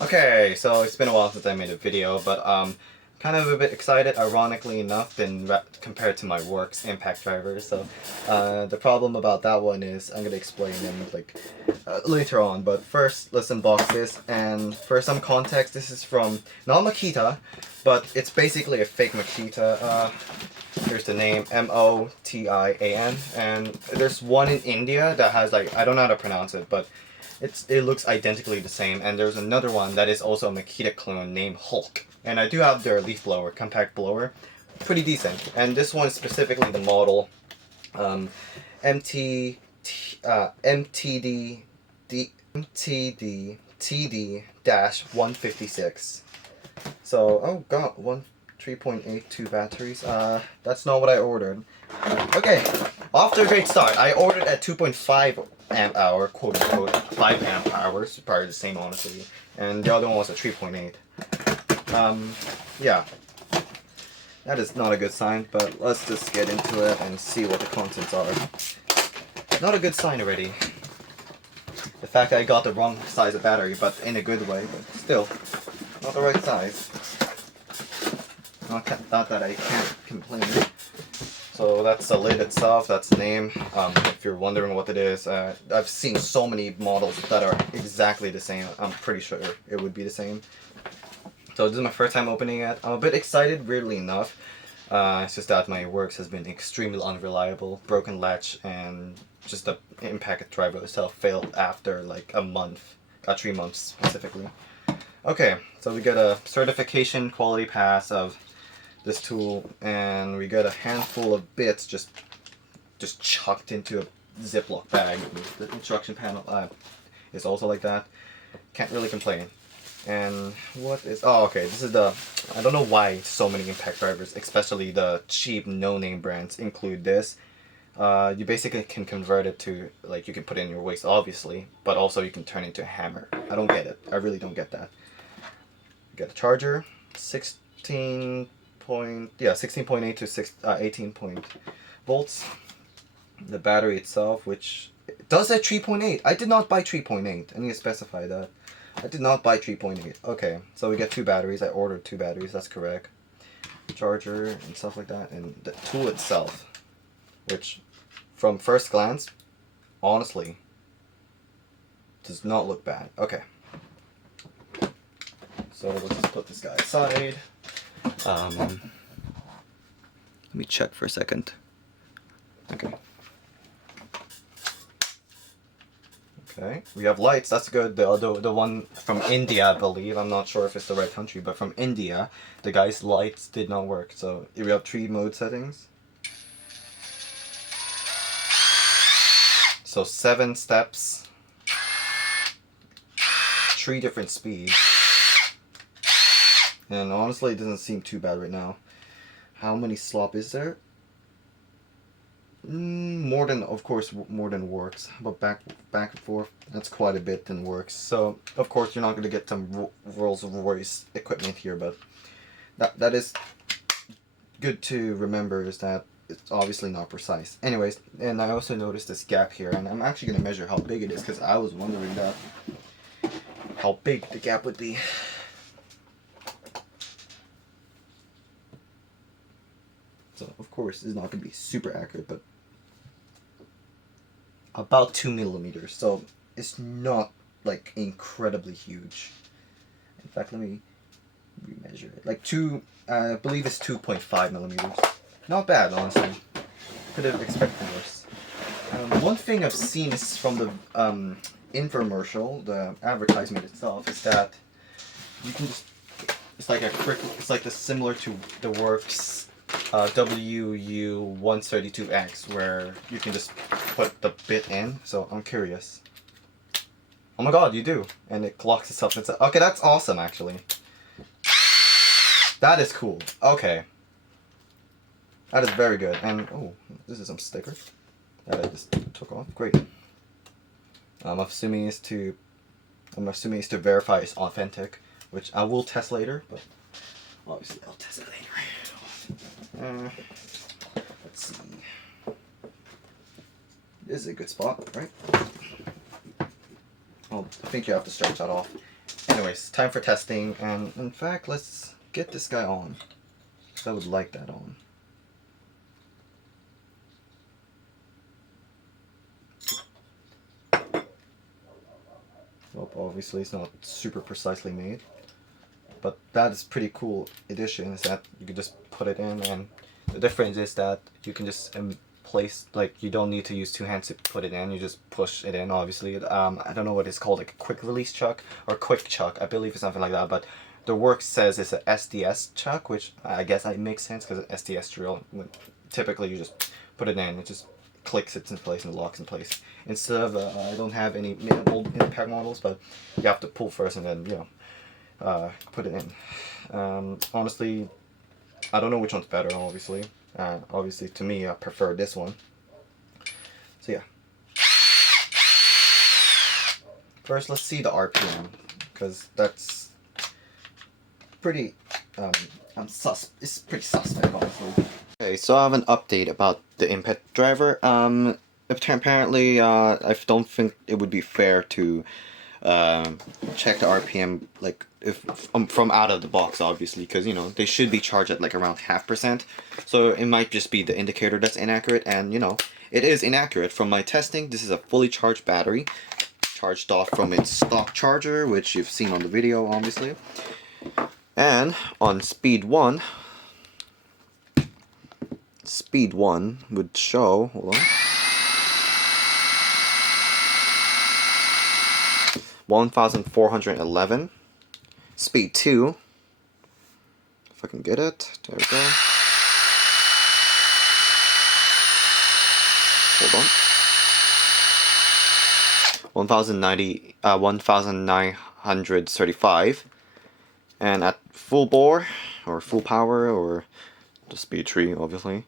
Okay, so it's been a while since I made a video, but kind of a bit excited, ironically enough, compared to my WORX impact driver. So the problem about that one is I'm gonna explain them later on. But first, let's unbox this. And for some context, this is from not Makita, but it's basically a fake Makita. Here's the name, Motian, and there's one in India that has I don't know how to pronounce it, but it looks identically the same, and there's another one that is also a Makita clone named Hulk. And I do have their leaf blower, compact blower, pretty decent. And this one is specifically the model MTDTD-156. So, oh god, 3.82 batteries. That's not what I ordered. Okay, off to a great start. I ordered at 2.5 amp hour, quote unquote, 5 amp hours, probably the same honestly, and the other one was a 3.8. Yeah, that is not a good sign, but let's just get into it and see what the contents are. Not a good sign already. The fact that I got the wrong size of battery, but in a good way, but still, not the right size. Not that I can't complain. So that's the lid itself, that's the name. If you're wondering what it is, I've seen so many models that are exactly the same. I'm pretty sure it would be the same. So this is my first time opening it. I'm a bit excited, weirdly enough. It's just that my WORX has been extremely unreliable, broken latch, and just the impact driver itself failed after like a month, 3 months specifically. Okay, so we got a certification quality pass of this tool, and we got a handful of bits just chucked into a Ziploc bag. The instruction panel is also like that. Can't really complain. And what is, oh okay, this is the, I don't know why so many impact drivers, especially the cheap no-name brands, include this. You basically can convert it to, you can put it in your waist obviously, but also you can turn it into a hammer. I don't get it. I really don't get that. You get a charger, 16.8 to 18 volts. The battery itself, which does at 3.8. I did not buy 3.8. I need to specify that. I did not buy 3.8. Okay, so we get 2 batteries. I ordered 2 batteries, that's correct. Charger and stuff like that. And the tool itself, which from first glance, honestly, does not look bad. Okay. So let's just put this guy aside. Let me check for a second. Okay. Okay, we have lights, that's good. The one from India, I believe, I'm not sure if it's the right country, but from India, the guy's lights did not work. So we have 3 mode settings. So 7 steps, 3 different speeds. And honestly, it doesn't seem too bad right now. How many slop is there? More than, of course, more than WORX, but back and forth, that's quite a bit than WORX. So of course you're not going to get some Rolls Royce equipment here, but that is good to remember, is that it's obviously not precise. Anyways, and I also noticed this gap here, and I'm actually going to measure how big it is, because I was wondering that how big the gap would be. So of course it's not going to be super accurate, but about 2 millimeters. So it's not like incredibly huge. In fact, let me remeasure it. Like I believe it's 2.5 millimeters. Not bad, honestly. Could have expected worse. One thing I've seen is from the infomercial, the advertisement itself, is that you can just, it's like this, similar to the WORX WU132X, where you can just put the bit in. So I'm curious. Oh my god, you do, and it locks itself inside. Okay, that's awesome actually. That is cool. Okay, that is very good. And oh, this is some sticker that I just took off. Great. I'm assuming it's to verify it's authentic, which I will test later, but obviously I'll test it later. Let's see. This is a good spot, right? Oh, I think you have to stretch that off. anyways, time for testing, and in fact, let's get this guy on. I would like that on. Well, obviously it's not super precisely made, but that is pretty cool addition, is that you can just put it in, and the difference is that you can just place, like, you don't need to use two hands to put it in, you just push it in, obviously. I don't know what it's called, like a quick release chuck or quick chuck, I believe it's something like that, but the WORX says it's a SDS Chuck, which I guess it makes sense because SDS drill, typically you just put it in, it just clicks it in place and locks in place. Instead of, I don't have any old impact models, but you have to pull first and then, you know, put it in. Honestly, I don't know which one's better, obviously. Obviously, to me, I prefer this one. So yeah. First, let's see the RPM, because that's pretty, it's pretty suspect, honestly. Okay, so I have an update about the impact driver. Apparently, I don't think it would be fair to check the RPM like if from out of the box, obviously, because you know they should be charged at like around 0.5%. So it might just be the indicator that's inaccurate, and you know it is inaccurate. From my testing, this is a fully charged battery, charged off from its stock charger, which you've seen on the video, obviously. And on speed 1 would show, hold on, 1411. Speed 2, if I can get it, there we go. Hold on. 1935. And at full bore, or full power, or the speed tree, obviously,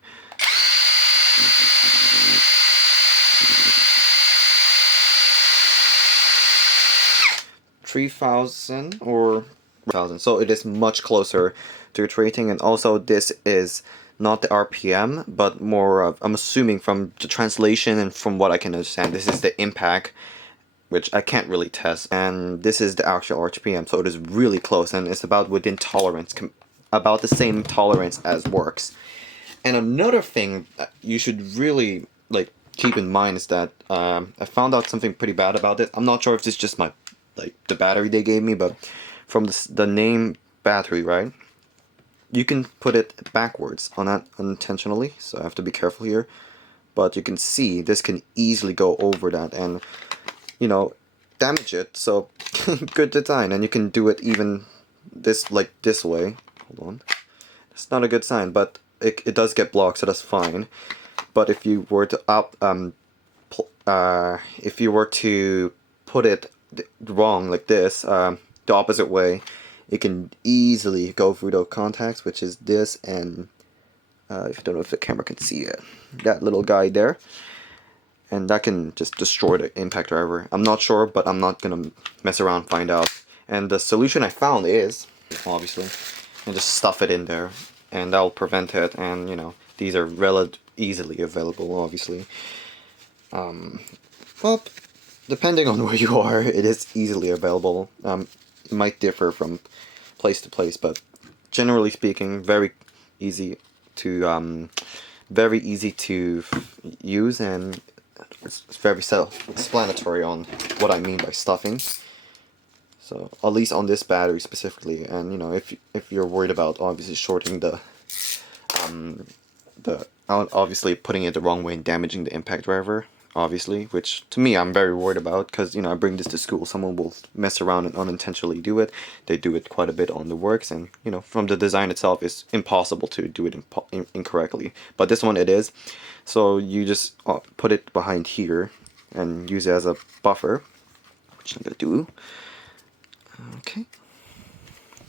3,000 or 1,000. So it is much closer to its rating, and also this is not the RPM, but more of, I'm assuming from the translation and from what I can understand, this is the impact, which I can't really test, and this is the actual RPM, so it is really close, and it's about within tolerance, about the same tolerance as WORX. And another thing that you should really like keep in mind is that I found out something pretty bad about it. I'm not sure if this is just my the battery they gave me, but from the name battery, right? You can put it backwards on that unintentionally, so I have to be careful here. But you can see this can easily go over that and, you know, damage it. So good design, and you can do it even this way. Hold on, it's not a good sign, but it does get blocked, so that's fine. But if you were to put it wrong like this, the opposite way, it can easily go through those contacts, which is this, and if you don't know if the camera can see it, that little guy there, and that can just destroy the impact driver. I'm not sure, but I'm not gonna mess around and find out. And the solution I found is, obviously, and just stuff it in there, and that'll prevent it. And you know, these are relatively easily available, obviously. Well, depending on where you are, it is easily available. It might differ from place to place, but generally speaking, very easy to use, and it's very self-explanatory on what I mean by stuffing. So at least on this battery specifically, and you know, if you're worried about obviously shorting obviously putting it the wrong way and damaging the impact driver, obviously, which to me I'm very worried about, because you know I bring this to school, someone will mess around and unintentionally do it. They do it quite a bit on the WORX, and you know, from the design itself, it's impossible to do it incorrectly. But this one it is, so you just put it behind here and use it as a buffer, which I'm gonna do. Okay,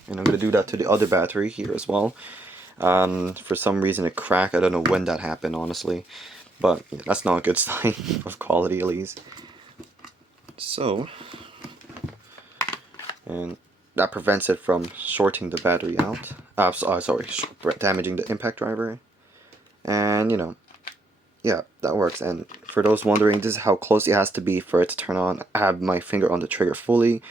and I'm gonna do that to the other battery here as well. For some reason it cracked. I don't know when that happened, honestly. But yeah, that's not a good sign of quality, at least. So, and that prevents it from shorting the battery out. Sorry, damaging the impact driver. And you know, yeah, that works. And for those wondering, this is how close it has to be for it to turn on. I have my finger on the trigger fully.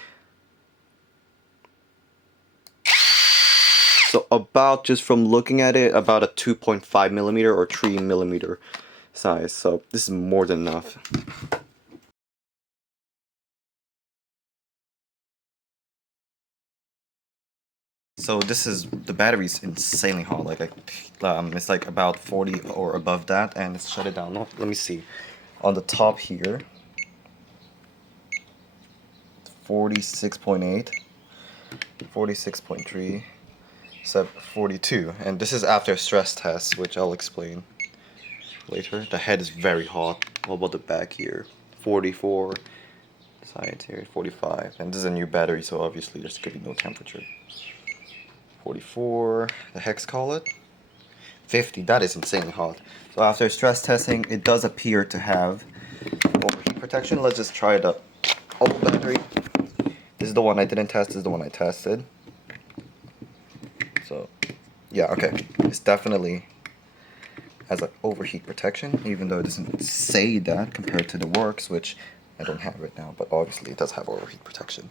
So about, just from looking at it, about a 2.5 millimeter or 3 millimeter size. So this is more than enough. So this is, the battery's insanely hot, like it's like about 40 or above that, and it's shut it down. Let me see. On the top here, 46.8, 46.3, 42, and this is after stress test, which I'll explain later. The head is very hot. What about the back here? 44, sides here, 45, and this is a new battery, so obviously there's gonna be no temperature. 44, the hex collet, 50, that is insanely hot. So after stress testing, it does appear to have overheat protection. Let's just try the old battery. This is the one I didn't test, this is the one I tested. So, yeah, okay. It's definitely has an overheat protection, even though it doesn't say that compared to the WORX, which I don't have right now, but obviously it does have overheat protection.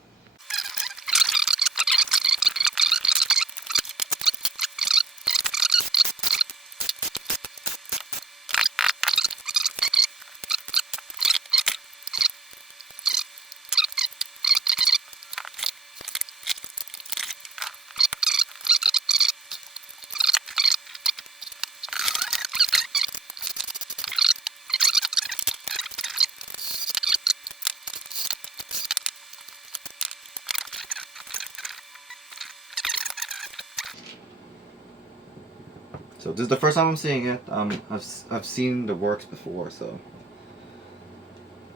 So this is the first time I'm seeing it. I've seen the WORX before, so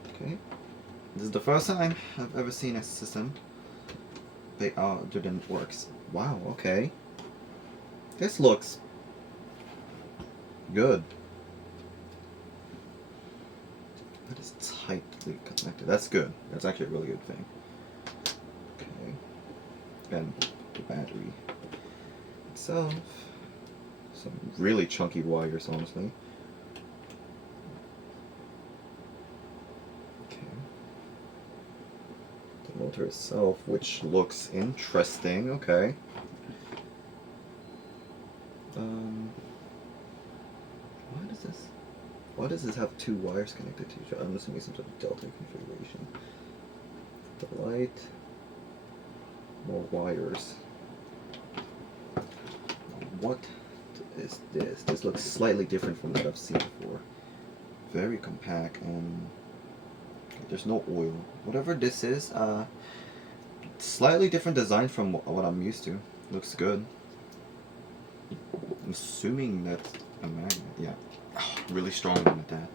okay. This is the first time I've ever seen a system other than WORX. Wow. Okay. This looks good. That is tightly connected. That's good. That's actually a really good thing. Okay. And the battery itself. Some really chunky wires, honestly. Okay. The motor itself, which looks interesting. Okay. Why does this have two wires connected to each other? I'm assuming some sort of delta configuration. The light, more wires. What is this? This looks slightly different from what I've seen before. Very compact, and there's no oil. Whatever this is, slightly different design from what I'm used to. Looks good. I'm assuming that's a magnet. Yeah. Oh, really strong one at that.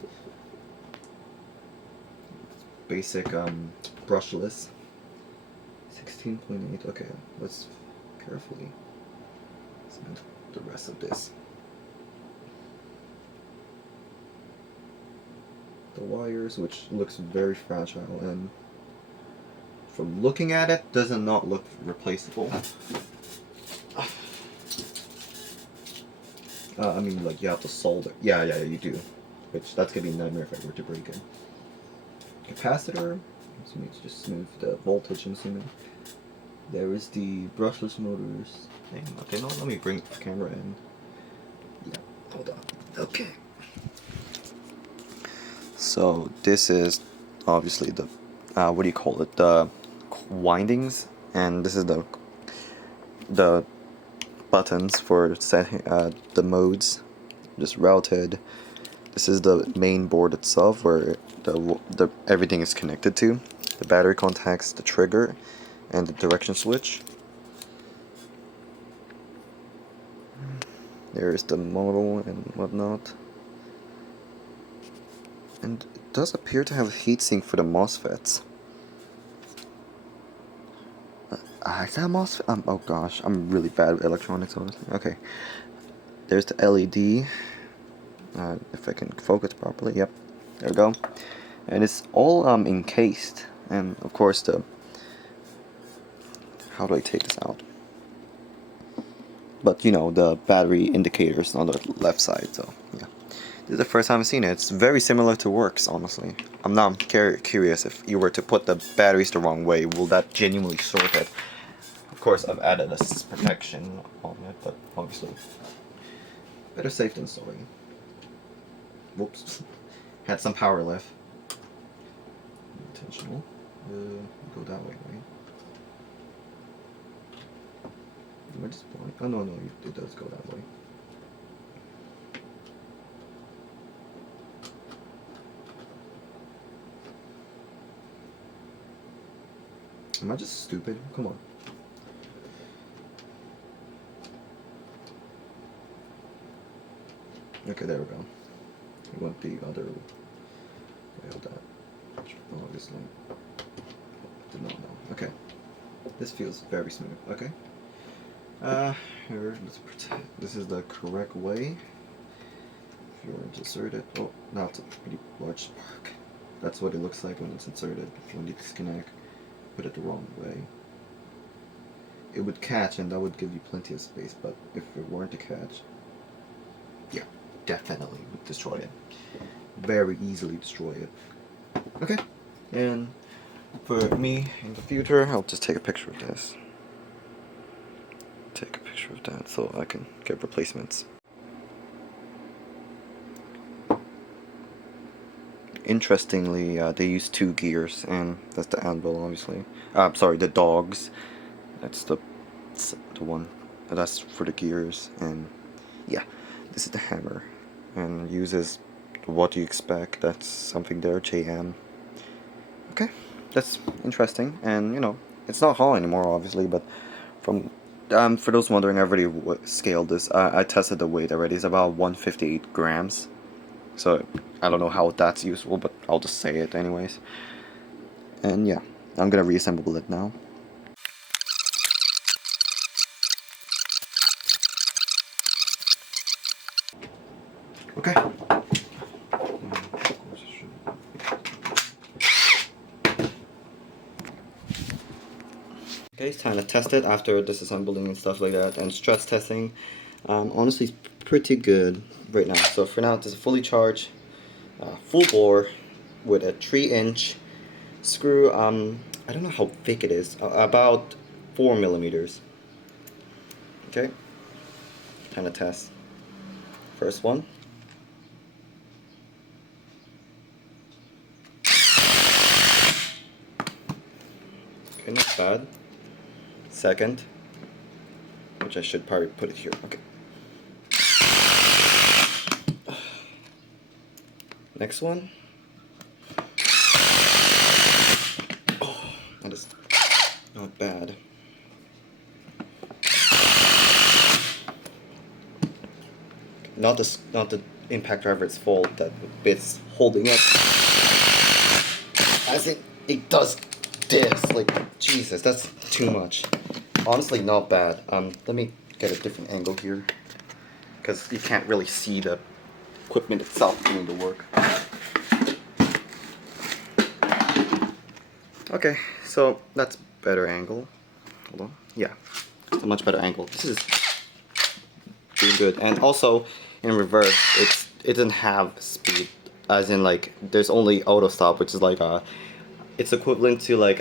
Basic brushless. 16.8. Okay, let's carefully cement the rest of this. The wires, which looks very fragile, and from looking at it, does not look replaceable. I mean, like, you have to solder. Yeah, you do. Which, that's gonna be a nightmare if I were to break it. Capacitor. Assuming it's just smooth the voltage, I'm assuming. There is the brushless motors thing. Okay, no, let me bring the camera in. Yeah, hold on. Okay. So, this is obviously the, what do you call it? The windings. And this is the buttons for setting the modes, just routed. This is the main board itself, where the everything is connected to. The battery contacts, the trigger, and the direction switch. There's the model and whatnot. And it does appear to have a heatsink for the MOSFETs. Is that a MOSFET? Oh gosh, I'm really bad with electronics, honestly. Okay. There's the LED. If I can focus properly. Yep. There we go. And it's all encased. And of course how do I take this out? But you know, the battery indicators on the left side, so yeah. This is the first time I've seen it. It's very similar to WORX, honestly. I'm now curious, if you were to put the batteries the wrong way, will that genuinely short it? Of course, I've added a protection on it, but obviously better safe than sorry. Whoops. Had some power left. Intentional. Go that way, right? Am I just blind? Oh no, it does go that way. Am I just stupid? Come on. Okay, there we go. We went the other way of that. Obviously. Did not know. Okay. This feels very smooth. Okay. Here, let's pretend this is the correct way. If you were to insert it. Oh, now it's a pretty large spark. That's what it looks like when it's inserted. If you want to disconnect, put it the wrong way. It would catch and that would give you plenty of space, but if it weren't to catch, yeah, definitely would destroy it. Very easily destroy it. Okay, and for me in the future, I'll just take a picture of this. Take a picture of that so I can get replacements. Interestingly, they use 2 gears, and that's the anvil, obviously. Sorry, the dogs. That's the one. That's for the gears, and yeah, this is the hammer, and uses what you expect. That's something there, JM. Okay, that's interesting, and you know, it's not hollow anymore, obviously, but from for those wondering, I've already scaled this. I tested the weight already. It's about 158 grams. So I don't know how that's useful, but I'll just say it anyways. And yeah, I'm gonna reassemble it now. Okay. Okay, it's time to test it after disassembling and stuff like that, and stress testing. Honestly, it's pretty good right now. So for now, this is fully charged, full bore, with a 3-inch screw. I don't know how thick it is. About 4 millimeters. Okay. Time to test. First one. Okay, not bad. Second, which I should probably put it here. Okay. Next one. Oh, that is not bad. Not the impact driver's fault that the bit's holding up. As it does this, like, Jesus, that's too much. Honestly, not bad. Let me get a different angle here, because you can't really see the equipment itself doing the work. Okay, so that's better angle. Hold on. Yeah, it's a much better angle. This is really good. And also, in reverse, it doesn't have speed. As in, like, there's only auto stop, which is like it's equivalent to like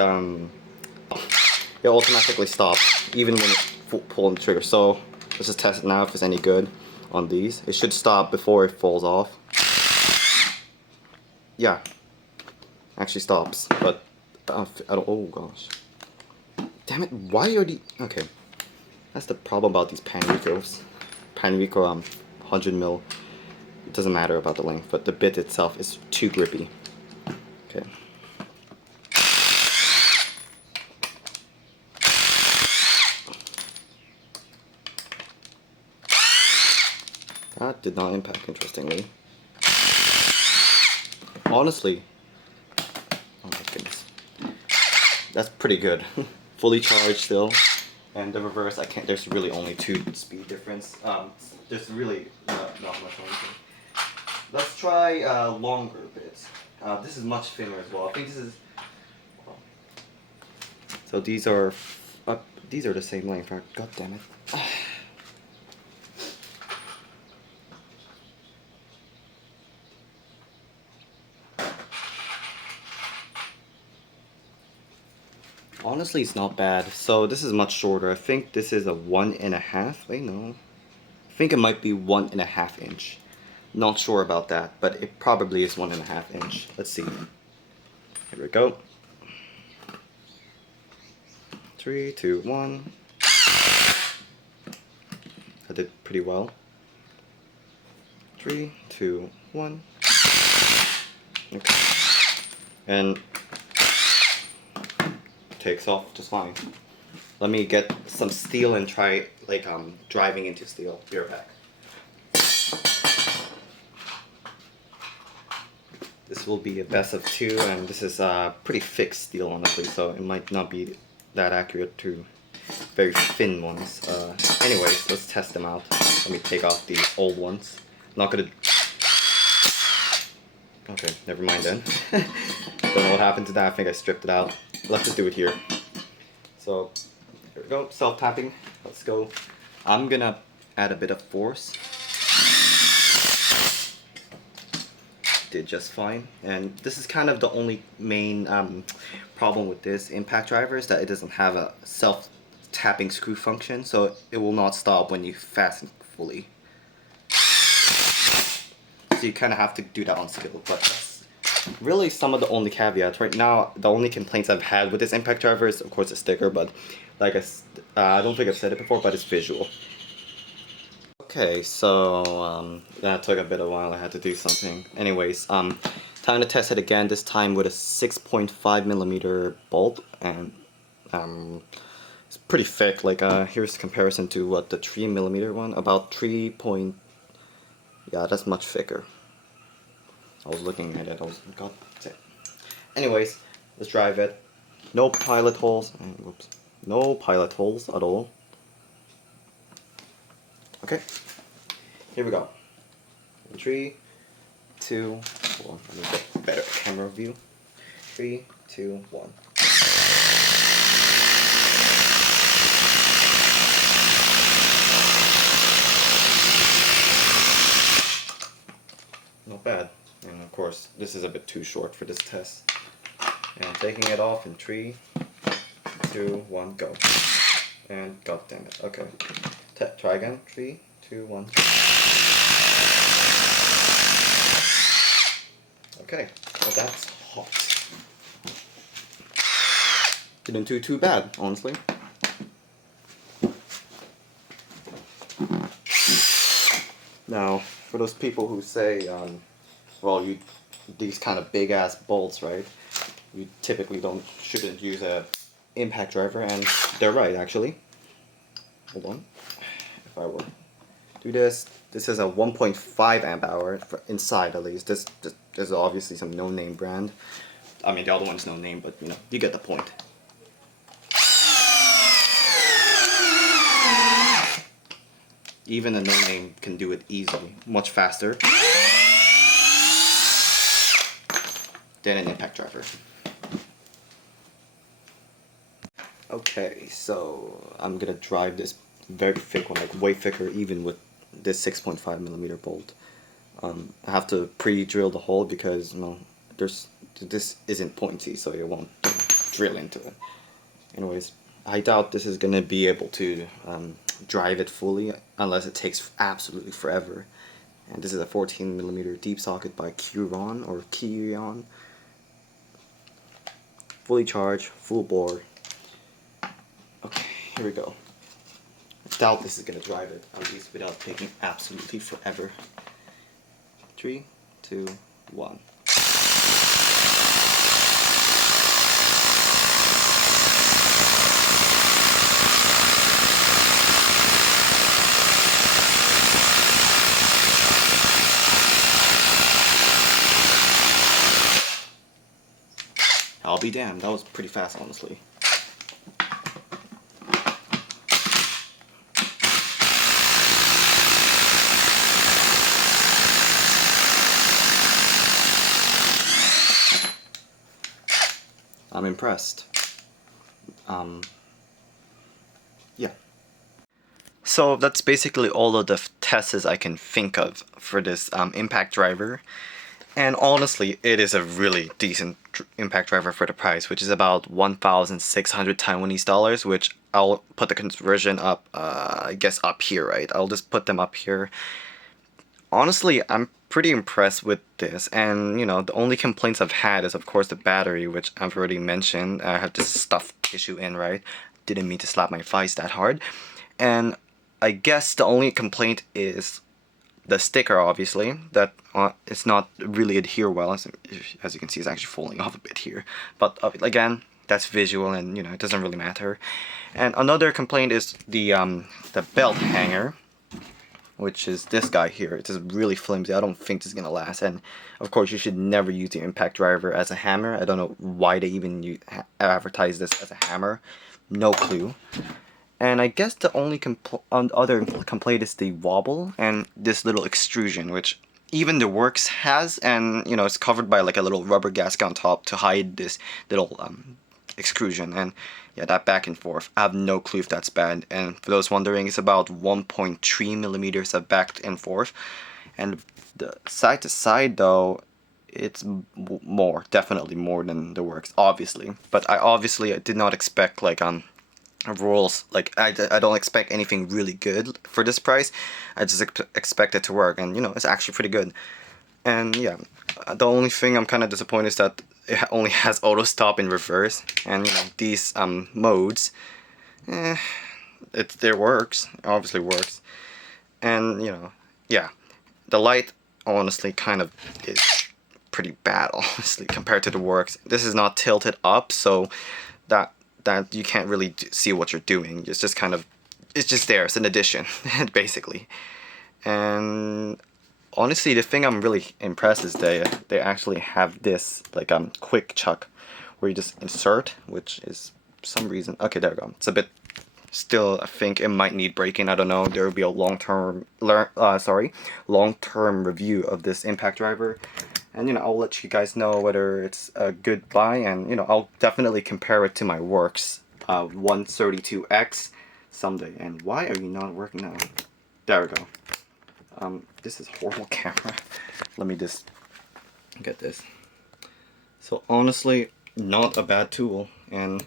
it automatically stops even when you pull on the trigger. So let's just test it now if it's any good on these. It should stop before it falls off. Yeah, actually stops, but I don't. Oh gosh, damn it! Why are the okay? That's the problem about these Panrico 100 mil. It doesn't matter about the length, but the bit itself is too grippy. Okay. That did not impact, interestingly. Honestly, oh my goodness, that's pretty good. Fully charged still, and the reverse, I can't. There's really only 2 speed difference. There's really not much on. Let's try longer bits. This is much thinner as well. I think this is. So these are the same length. Right? God damn it. Honestly, it's not bad. So this is much shorter. I think this is a 1.5. Wait, no. I think it might be 1.5 inch. Not sure about that, but it probably is 1.5 inch. Let's see. Here we go. 3, 2, 1. I did pretty well. 3, 2, 1. Okay. And takes off just fine. Let me get some steel and try like driving into steel. Be right back. This will be a best of 2, and this is pretty thick steel honestly, so it might not be that accurate to very thin ones. Anyways, let's test them out. Let me take off these old ones. Not gonna. Okay, never mind then. Don't know what happened to that. I think I stripped it out. Let's just do it here. So here we go. Self-tapping. Let's go. I'm gonna add a bit of force. Did just fine, and this is kind of the only main problem with this impact driver is that it doesn't have a self-tapping screw function, so it will not stop when you fasten fully. So you kind of have to do that on skill, but that's really some of the only caveats. Right now, the only complaints I've had with this impact driver is, of course, the sticker, but like I don't think I've said it before, but it's visual. Okay, so that took a bit of a while. I had to do something. Anyways, time to test it again. This time with a 6.5mm bolt, and it's pretty thick. Like here's a comparison to what the 3mm one. About 3. Yeah, that's much thicker. I was looking at it. I was God. Anyways, let's drive it. No pilot holes. Whoops. No pilot holes at all. Okay, here we go. 3, 2, 1. Let me get a better camera view. 3, 2, 1. Not bad. And of course, this is a bit too short for this test. And taking it off in 3, 2, 1, go. And god damn it. Okay. Try again. 3, 2, 1. Okay, well that's hot. Didn't do too bad, honestly. Now, for those people who say, well, these kind of big ass bolts, right? You typically shouldn't use a impact driver, and they're right actually. Hold on. If I will do this, this is a 1.5 amp hour for inside at least. This is obviously some no-name brand. I mean, the other one's no name, but you know, you get the point. Even a no-name can do it easily, much faster than an impact driver. Okay, so I'm gonna drive this very thick one, like way thicker even with this 6.5mm bolt. I have to pre-drill the hole because you know this isn't pointy, so it won't drill into it. Anyways, I doubt this is gonna be able to drive it fully unless it takes absolutely forever. And this is a 14mm deep socket by Kirion. Fully charged, full bore. Okay, here we go. I doubt this is gonna drive it, at least without taking absolutely forever. 3, 2, 1. I'll be damned, that was pretty fast, honestly. I'm impressed. Yeah. So that's basically all of the tests I can think of for this impact driver. And honestly, it is a really decent impact driver for the price, which is about 1,600 Taiwanese dollars, which I'll put the conversion up, I guess up here, right? I'll just put them up here. Honestly, I'm pretty impressed with this, and you know, the only complaints I've had is of course the battery, which I've already mentioned. I have this stuffed tissue in, right? Didn't mean to slap my thighs that hard. And I guess the only complaint is the sticker, obviously, that it's not really adhere well. As you can see, it's actually falling off a bit here. But again, that's visual, and you know, it doesn't really matter. And another complaint is the belt hanger, which is this guy here. It's just really flimsy. I don't think this is gonna last. And of course, you should never use the impact driver as a hammer. I don't know why they even advertise this as a hammer. No clue. And I guess the only other complaint is the wobble and this little extrusion, which even the WORX has, and you know, it's covered by like a little rubber gasket on top to hide this little extrusion. And yeah, that back and forth, I have no clue if that's bad. And for those wondering, it's about 1.3 millimeters of back and forth. And the side to side though, it's more, definitely more than the WORX, obviously. But I did not expect like rules, like I don't expect anything really good for this price. I just expect it to work, and you know, it's actually pretty good. And yeah, the only thing I'm kind of disappointed is that it only has auto stop in reverse, and you know, these modes, it works, it obviously works. And you know, yeah, the light honestly kind of is pretty bad, honestly, compared to the WORX. This is not tilted up, so that you can't really see what you're doing. It's just kind of, it's just there. It's an addition, basically. And honestly, the thing I'm really impressed is they actually have this like quick chuck, where you just insert, which is some reason. Okay, there we go. It's a bit still. I think it might need breaking. I don't know. There will be a long-term review of this impact driver. And you know, I'll let you guys know whether it's a good buy, and you know, I'll definitely compare it to my WORX WU132X someday. And why are you not working now? There we go. This is horrible camera. Let me just get this. So honestly, not a bad tool, and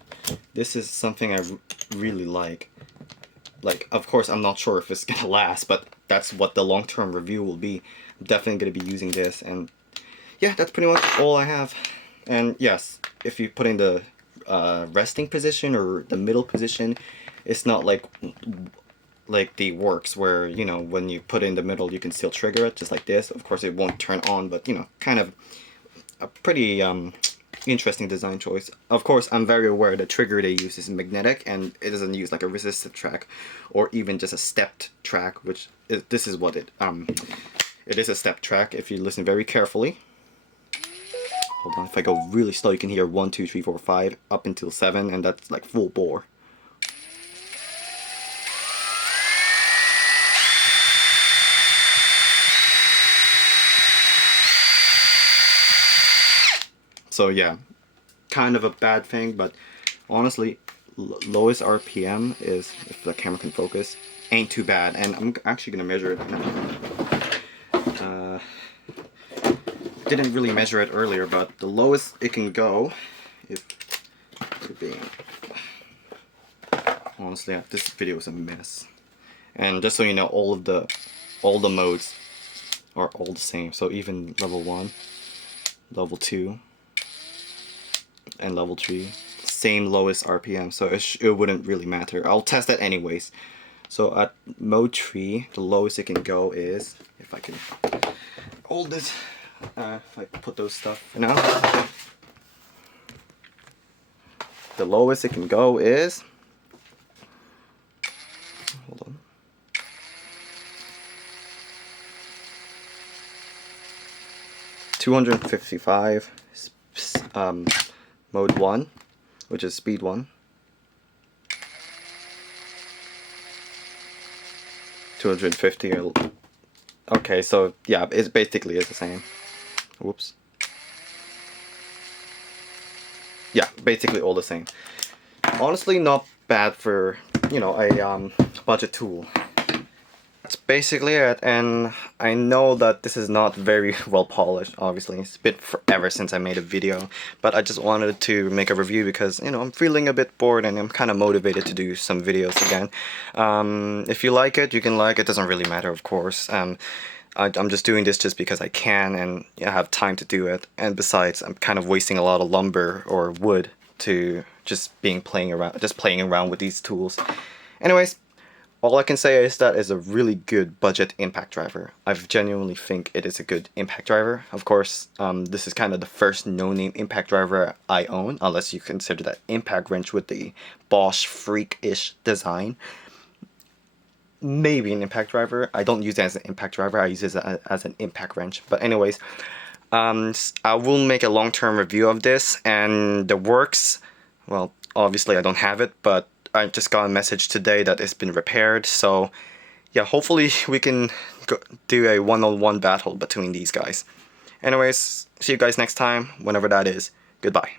this is something I really like. Like, of course, I'm not sure if it's gonna last, but that's what the long-term review will be. I'm definitely gonna be using this, and yeah, that's pretty much all I have. And yes, if you put in the resting position or the middle position, it's not like the WORX, where you know, when you put it in the middle, you can still trigger it just like this. Of course, it won't turn on, but you know, kind of a pretty interesting design choice. Of course, I'm very aware the trigger they use is magnetic, and it doesn't use like a resistive track or even just a stepped track, which this is what it is, a step track if you listen very carefully. Hold on, if I go really slow, you can hear 1, 2, 3, 4, 5 up until 7, and that's like full bore. So yeah, kind of a bad thing, but honestly, lowest RPM is, if the camera can focus, ain't too bad. And I'm actually gonna measure it now. Didn't really measure it earlier, but the lowest it can go, if you're being honestly, this video is a mess. And just so you know, all the modes are all the same. So even level 1, level 2, and level 3, same lowest RPM. So it wouldn't really matter. I'll test that anyways. So at mode 3, the lowest it can go is, if I can hold this. If I put those stuff now, the lowest it can go is, hold on, 255, mode 1, which is speed 1, 250. Okay, so yeah, it's basically the same. Whoops. Yeah, basically all the same. Honestly, not bad for, you know, a budget tool. that's basically it, and I know that this is not very well polished, obviously. It's been forever since I made a video, but I just wanted to make a review because, you know, I'm feeling a bit bored and I'm kind of motivated to do some videos again. If you like it, you can like it, doesn't really matter, of course. I'm just doing this just because I can and I have time to do it, and besides, I'm kind of wasting a lot of lumber or wood to just playing around with these tools. Anyways, all I can say is that it's a really good budget impact driver. I genuinely think it is a good impact driver. Of course, this is kind of the first no-name impact driver I own, unless you consider that impact wrench with the Bosch freak-ish design. Maybe an impact driver. I don't use it as an impact driver, I use it as an impact wrench. But anyways, I will make a long-term review of this, and the WORX, well, obviously I don't have it, but I just got a message today that it's been repaired, so yeah, hopefully we can do a one-on-one battle between these guys. Anyways, see you guys next time, whenever that is. Goodbye.